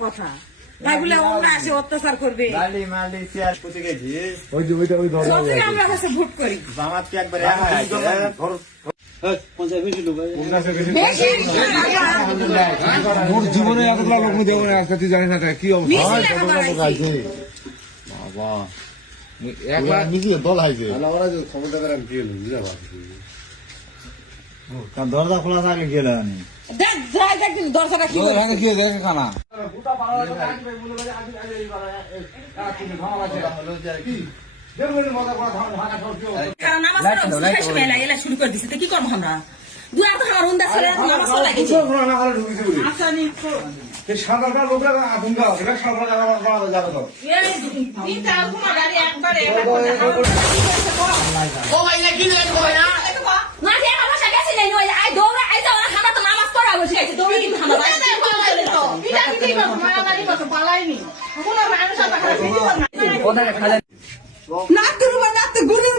কথা। অত্যাচার করবে। মোর জীবনে এতগুলো লোক মুই না আজকে তুই জানিস না কি অবস্থা? হাইছে। দরজা খোলা থাকে গেলে দেখ দরজাটা কি তোদের করে কি দেখে খানা। শুরু করে দিছে কি করব আমরা সাধারণ লোকরা আতঙ্কা আছে সাধারণ যাবে তো না করব না তো গুরুর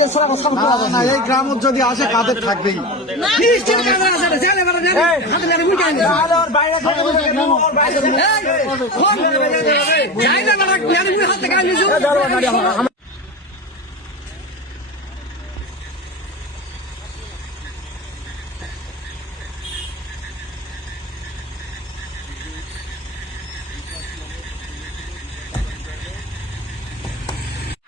এই গ্রাম যদি আসে কাদের থাকবেই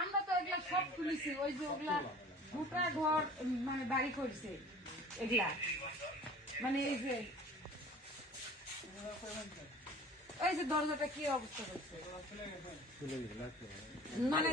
আমরা তো এগুলা সব মানে বাড়ি এগুলা। মানে এই যে এই যে দরজাটা কি অবস্থা করছে? মানে